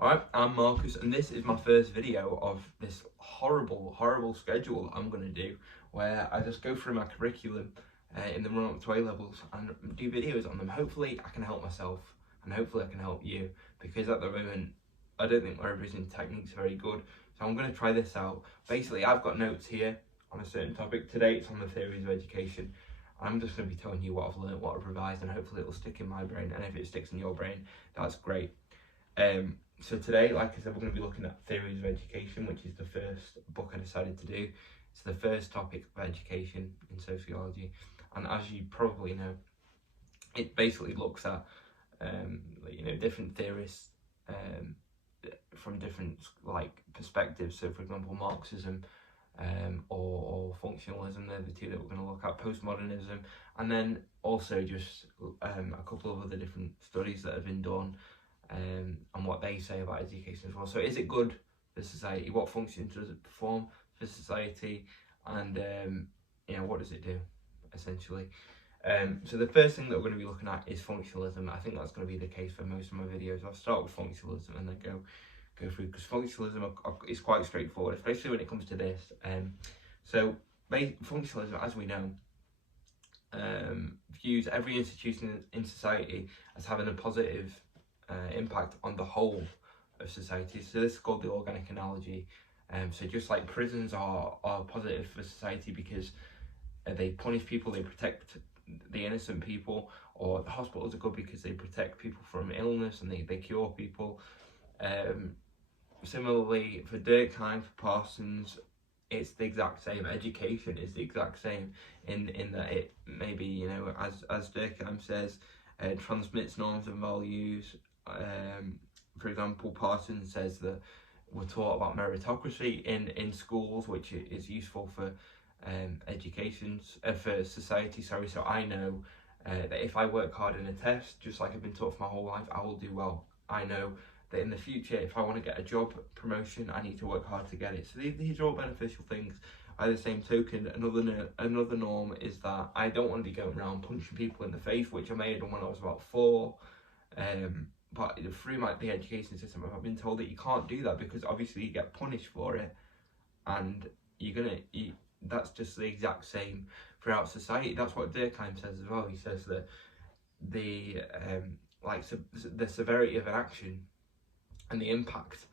Alright, I'm Marcus, and this is my first video of this horrible schedule I'm going to do, where I just go through my curriculum in the run-up to A-levels and do videos on them. Hopefully I can help myself, and hopefully I can help you, because at the moment I don't think my revision technique's very good, so I'm going to try this out. Basically, I've got notes here on a certain topic. Today it's on the theories of education. I'm just going to be telling you what I've learned, what I've revised, and hopefully it'll stick in my brain, and if it sticks in your brain, that's great. So today, like I said, we're going to be looking at theories of education, which is the first book I decided to do. It's the first topic of education in sociology, and as you probably know, it basically looks at different theorists from different perspectives. So, for example, Marxism or functionalism. They're the two that we're going to look at. Postmodernism, and then also just a couple of other different studies that have been done. And what they say about education as well. So is it good for society? What functions does it perform for society? And what does it do, essentially? So the first thing that we're going to be looking at is functionalism. I think that's going to be the case for most of my videos. I'll start with functionalism and then go through, because functionalism is quite straightforward, especially when it comes to this. So functionalism, as we know, views every institution in society as having a positive impact on the whole of society. So this is called the organic analogy. So just like prisons are positive for society because they punish people, they protect the innocent people, or the hospitals are good because they protect people from illness and they cure people. Similarly, for Durkheim, for Parsons, it's the exact same. Education is the exact same in that it maybe, as Durkheim says, transmits norms and values. For example, Parsons says that we're taught about meritocracy in schools, which is useful for for society. So I know that if I work hard in a test, just like I've been taught for my whole life, I will do well. I know that in the future, if I want to get a job promotion, I need to work hard to get it. So these are all beneficial things. By the same token, another norm is that I don't want to be going around punching people in the face, which I may have done when I was about 4. But through the education system, I've been told that you can't do that because obviously you get punished for it, and that's just the exact same throughout society. That's what Durkheim says as well. He says that the severity of an action and the impact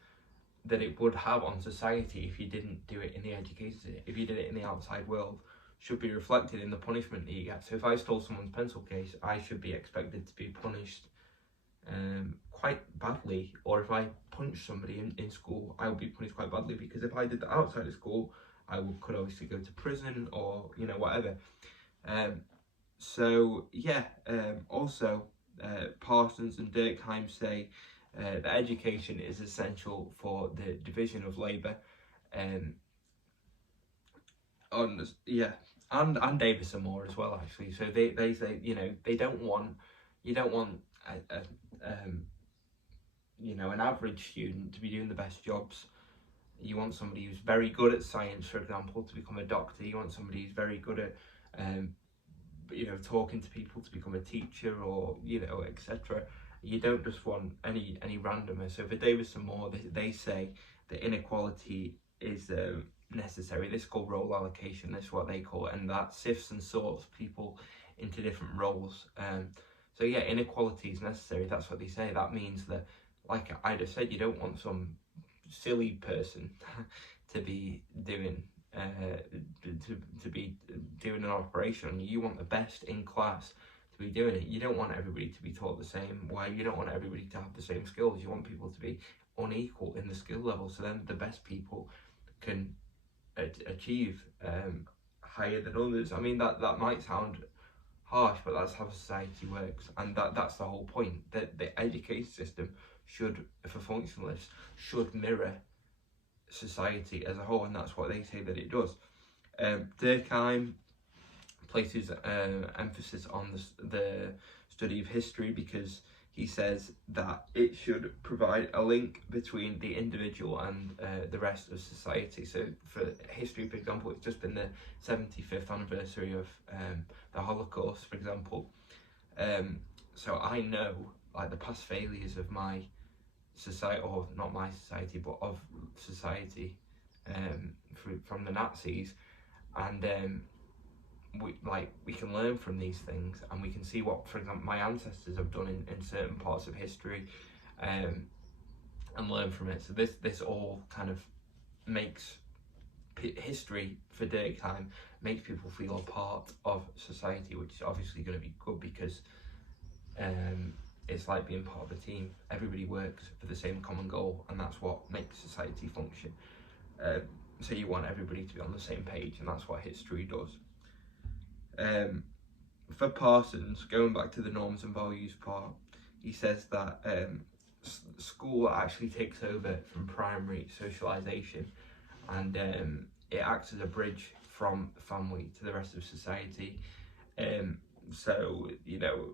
that it would have on society if you didn't do it in the education system, if you did it in the outside world, should be reflected in the punishment that you get. So if I stole someone's pencil case, I should be expected to be punished quite badly. Or if I punch somebody in school, I would be punished quite badly, because if I did that outside of school, I could obviously go to prison or whatever. Also Parsons and Durkheim say that education is essential for the division of labour, and Davis and Moore as well, actually. So they say you don't want an average student to be doing the best jobs. You want somebody who's very good at science, for example, to become a doctor. You want somebody who's very good at talking to people to become a teacher, or etc. You don't just want any randomer. So for Davis and Moore, they say that inequality is necessary. This is called role allocation. This is what they call it, and that sifts and sorts people into different roles. So yeah, inequality is necessary. That's what they say. That means that, like I just said, you don't want some silly person to be doing an operation. You want the best in class to be doing it. You don't want everybody to be taught the same way. You don't want everybody to have the same skills. You want people to be unequal in the skill level, so then the best people can achieve higher than others. I mean, that might sound harsh, but that's how society works, and that's the whole point. That the education system should, for functionalists, should mirror society as a whole, and that's what they say that it does. Durkheim places emphasis on the study of history, because he says that it should provide a link between the individual and the rest of society. So for history, for example, it's just been the 75th anniversary of the Holocaust, for example. So I know, like, the past failures of my society, or not my society, but of society, from the Nazis, and we can learn from these things, and we can see what, for example, my ancestors have done in certain parts of history, and learn from it. So this all kind of makes history for daytime, makes people feel a part of society, which is obviously going to be good, because it's like being part of a team. Everybody works for the same common goal, and that's what makes society function. So you want everybody to be on the same page, and that's what history does. For Parsons, going back to the norms and values part, he says that school actually takes over from primary socialisation, and it acts as a bridge from family to the rest of society. So, you know,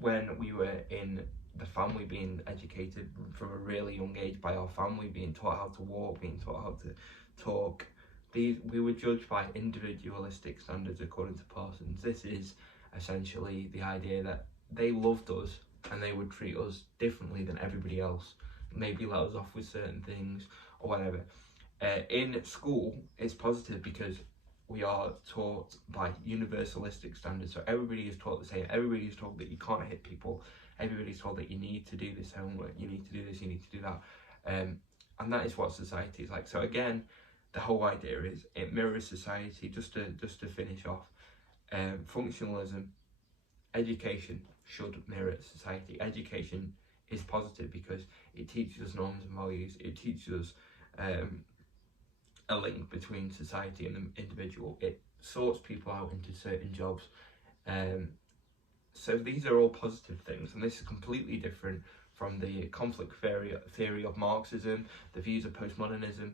when we were in the family, being educated from a really young age by our family, being taught how to walk, being taught how to talk, we were judged by individualistic standards, according to Parsons. This is essentially the idea that they loved us and they would treat us differently than everybody else, maybe let us off with certain things or whatever. In school, it's positive because we are taught by universalistic standards, so everybody is taught the same. Everybody is told that you can't hit people. Everybody's told that you need to do this homework, you need to do this, you need to do that, and that is what society is like. So again, the whole idea is it mirrors society. Just to finish off, functionalism, education should mirror society. Education is positive because it teaches us norms and values. It teaches us a link between society and the individual. It sorts people out into certain jobs. So these are all positive things, and this is completely different from the conflict theory of Marxism, the views of postmodernism.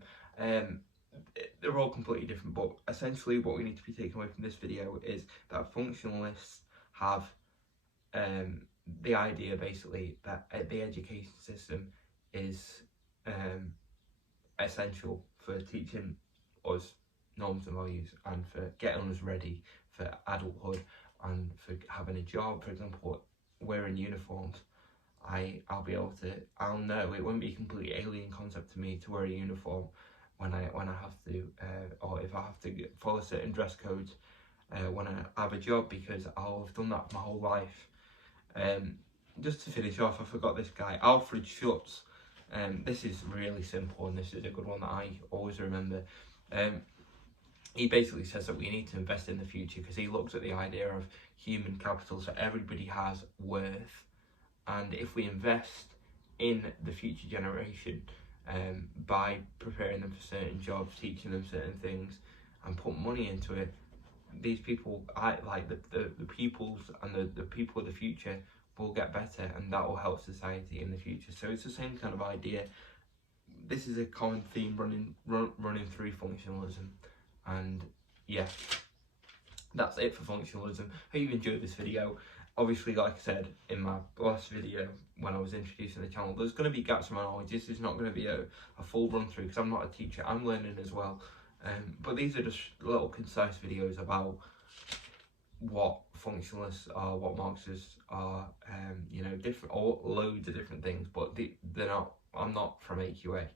They're all completely different, but essentially what we need to be taking away from this video is that functionalists have the idea, basically, that the education system is essential for teaching us norms and values, and for getting us ready for adulthood, and for having a job. For example, wearing uniforms, I'll know it won't be a completely alien concept to me to wear a uniform when I have to, or if I have to follow certain dress codes when I have a job, because I'll have done that my whole life. Just to finish off, I forgot this guy, Alfred Schutz. This is really simple, and this is a good one that I always remember. He basically says that we need to invest in the future, because he looks at the idea of human capital, so everybody has worth, and if we invest in the future generation by preparing them for certain jobs, teaching them certain things, and put money into it, these people, the pupils and the people of the future will get better, and that will help society in the future. So it's the same kind of idea. This is a common theme running through functionalism, and yeah, that's it for functionalism. Hope you enjoyed this video. Obviously, like I said in my last video when I was introducing the channel, there's going to be gaps in my knowledge. This is not going to be a full run through, because I'm not a teacher, I'm learning as well. But these are just little concise videos about what functionalists are, what Marxists are, you know, different, or loads of different things, but they're not, I'm not from AQA,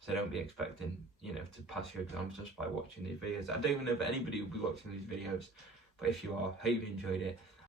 so don't be expecting, you know, to pass your exams just by watching these videos. I don't even know if anybody will be watching these videos, but if you are, hope you enjoyed it.